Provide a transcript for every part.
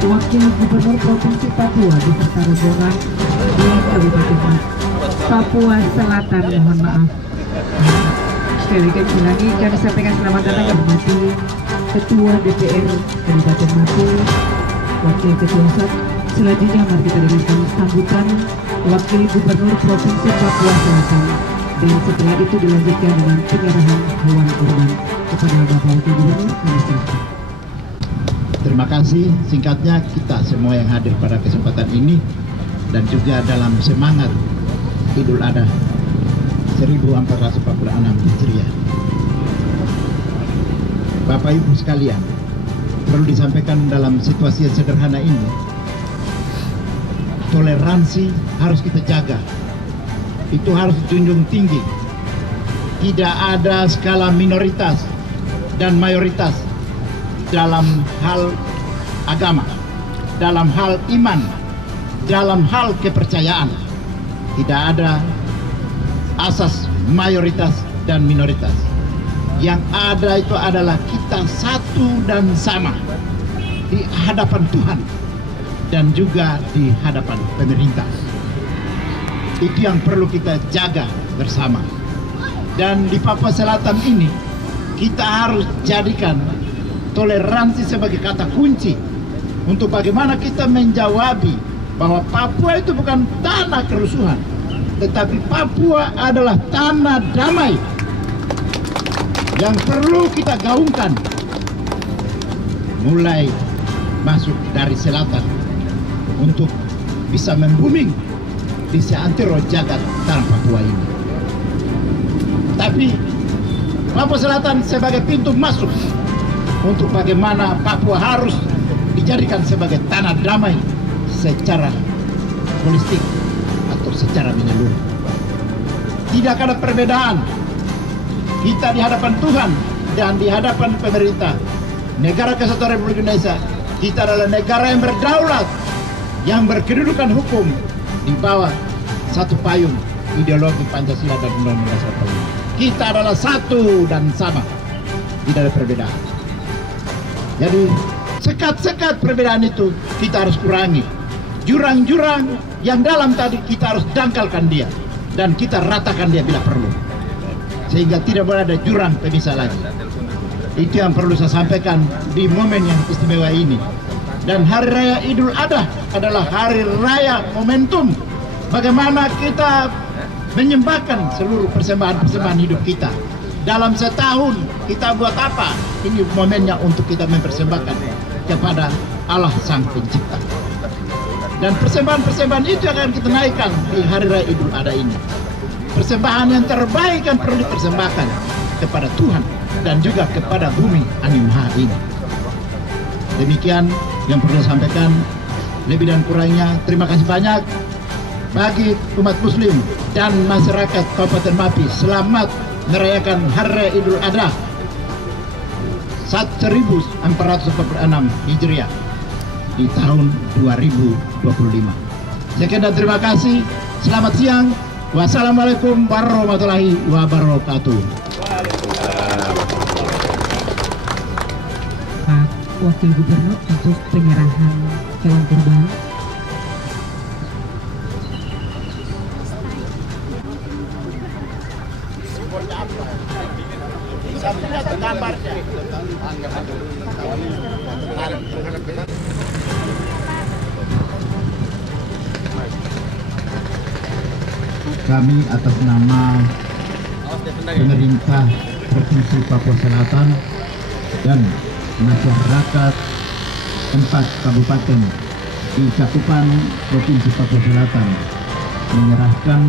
Wakil Gubernur Provinsi Papua beserta rombongan di Kabupaten Papua Selatan, mohon maaf. Sekali lagi ulangi, kami sampaikan selamat datang kepada Ketua DPR Kabupaten Papua, Wakil Ketua SAT. Selanjutnya mari kita dengarkan sambutan Wakil Gubernur Provinsi Papua Selatan, dan setelah itu dilanjutkan dengan penyerahan hewan kurban kepada Bapak Wakil Gubernur. Terima kasih. Singkatnya, kita semua yang hadir pada kesempatan ini dan juga dalam semangat Idul Adha 1446 Hijriah. Bapak Ibu sekalian, perlu disampaikan dalam situasi yang sederhana ini, toleransi harus kita jaga. Itu harus dijunjung tinggi. Tidak ada skala minoritas dan mayoritas dalam hal agama, dalam hal iman, dalam hal kepercayaan. Tidak ada asas mayoritas dan minoritas. Yang ada itu adalah kita satu dan sama di hadapan Tuhan dan juga di hadapan pemerintah. Itu yang perlu kita jaga bersama. Dan di Papua Selatan ini kita harus jadikan toleransi sebagai kata kunci untuk bagaimana kita menjawabi bahwa Papua itu bukan tanah kerusuhan, tetapi Papua adalah tanah damai yang perlu kita gaungkan mulai masuk dari selatan untuk bisa membuming di seantero jagat tanah Papua ini. Tapi Papua Selatan sebagai pintu masuk untuk bagaimana Papua harus dijadikan sebagai tanah damai secara holistik atau secara menyeluruh. Tidak ada perbedaan. Kita di hadapan Tuhan dan di hadapan pemerintah Negara Kesatuan Republik Indonesia, kita adalah negara yang berdaulat, yang berkedudukan hukum di bawah satu payung ideologi Pancasila dan Undang-Undang Dasar 45. Kita adalah satu dan sama, tidak ada perbedaan. Jadi sekat-sekat perbedaan itu kita harus kurangi. Jurang-jurang yang dalam tadi kita harus dangkalkan dia dan kita ratakan dia bila perlu, sehingga tidak boleh ada jurang pemisah lagi. Itu yang perlu saya sampaikan di momen yang istimewa ini. Dan Hari Raya Idul Adha adalah hari raya momentum bagaimana kita menyembahkan seluruh persembahan-persembahan hidup kita. Dalam setahun kita buat apa? Ini momennya untuk kita mempersembahkan kepada Allah Sang Pencipta. Dan persembahan-persembahan itu akan kita naikkan di Hari Raya Idul Adha ini. Persembahan yang terbaik yang perlu dipersembahkan kepada Tuhan dan juga kepada bumi Animha ini. Demikian yang perlu saya sampaikan. Lebih dan kurangnya, terima kasih banyak bagi umat Muslim dan masyarakat Kabupaten Mapi. Selamat merayakan Hari Raya Idul Adha 1446 Hijriah di tahun 2025. Sekian dan terima kasih. Selamat siang. Wassalamualaikum warahmatullahi wabarakatuh. Pak Wakil Gubernur untuk penyerahan hewan kurban. Kami atas nama pemerintah Provinsi Papua Selatan dan masyarakat 4 kabupaten di cakupan Provinsi Papua Selatan menyerahkan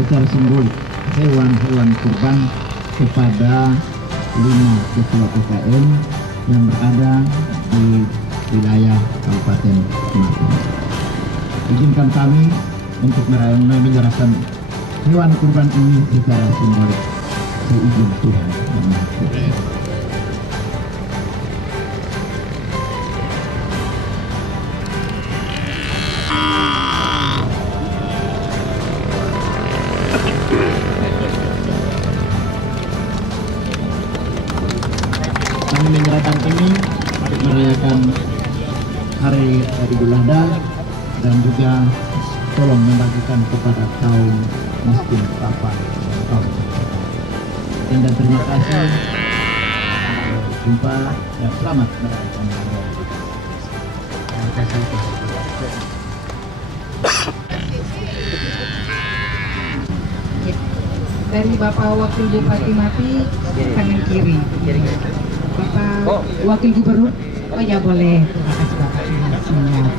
secara simbolik hewan-hewan kurban kepada 5 ketua PKM yang berada di wilayah Kabupaten Mapi. Izinkan kami untuk menyerahkan hewan kurban ini secara simbolik seizin Tuhan Yang Maha Kuasa. Kami menyerahkan ini merayakan hari Idul Adha, dan juga tolong membagikan kepada kaum miskin Papa. Dan terima kasih. Jumpa dan selamat merayakan. Terima kasih. Dari Bapak Wakil Bupati Mapi, kanan kiri. Bapak Wakil Gubernur, oh ya boleh. Terima kasih Bapak.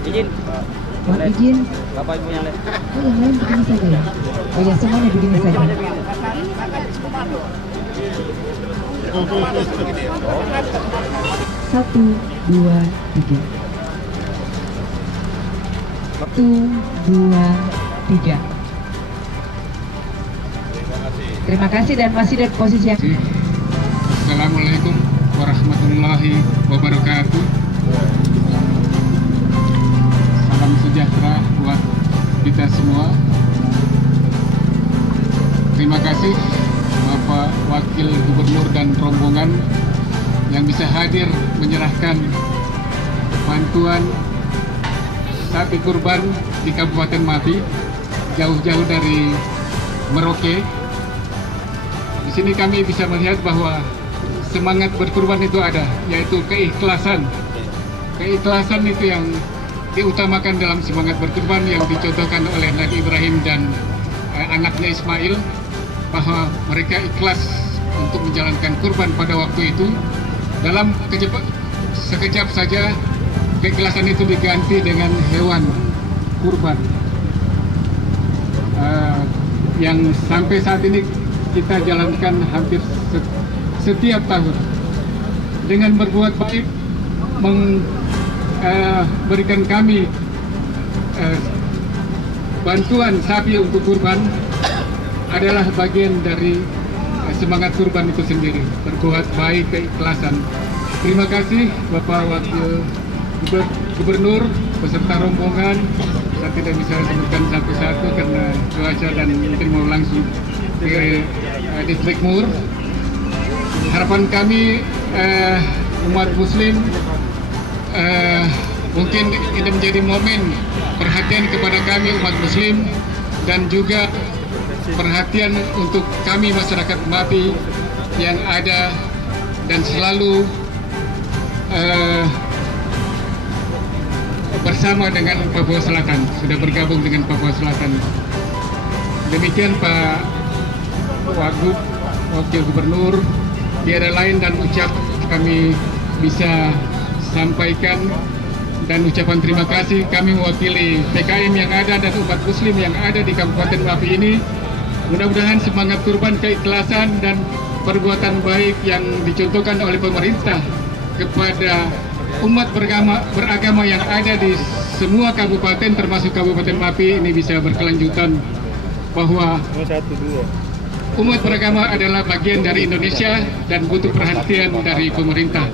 Izin. Mohon izin. Bapak Ibu yang lain. Oh yang lain begini saja ya? Oh ya semuanya begini saja. Satu, dua, tiga. Satu, dua, tiga. Terima kasih dan masih dari posisi yang... Assalamualaikum warahmatullahi wabarakatuh. Salam sejahtera buat kita semua. Terima kasih Bapak Wakil Gubernur dan rombongan yang bisa hadir menyerahkan bantuan sapi kurban di Kabupaten Mapi, jauh-jauh dari Merauke. Di sini kami bisa melihat bahwa semangat berkurban itu ada, yaitu keikhlasan. Keikhlasan itu yang diutamakan dalam semangat berkurban yang dicontohkan oleh Nabi Ibrahim dan anaknya Ismail, bahwa mereka ikhlas untuk menjalankan kurban pada waktu itu. Dalam sekejap saja keikhlasan itu diganti dengan hewan kurban yang sampai saat ini kita jalankan hampir setiap tahun dengan berbuat baik, memberikan kami bantuan sapi untuk kurban adalah bagian dari semangat kurban itu sendiri, berbuat baik, keikhlasan. Terima kasih Bapak Wakil Gubernur beserta rombongan. Saya tidak bisa sebutkan satu-satu karena cuaca dan mungkin mau langsung ke Distrik Mur. Harapan kami umat Muslim mungkin ini menjadi momen perhatian kepada kami umat Muslim dan juga perhatian untuk kami masyarakat Mapi yang ada dan selalu bersama dengan Papua Selatan, sudah bergabung dengan Papua Selatan. Demikian Pak Wagub, Wakil Gubernur, tiada lain dan ucap kami bisa sampaikan dan ucapan terima kasih kami mewakili PKM yang ada dan umat Muslim yang ada di Kabupaten Mapi ini. Mudah-mudahan semangat kurban, keikhlasan dan perbuatan baik yang dicontohkan oleh pemerintah kepada umat beragama yang ada di semua kabupaten termasuk Kabupaten Mapi ini bisa berkelanjutan, bahwa umat beragama adalah bagian dari Indonesia dan butuh perhatian dari pemerintah.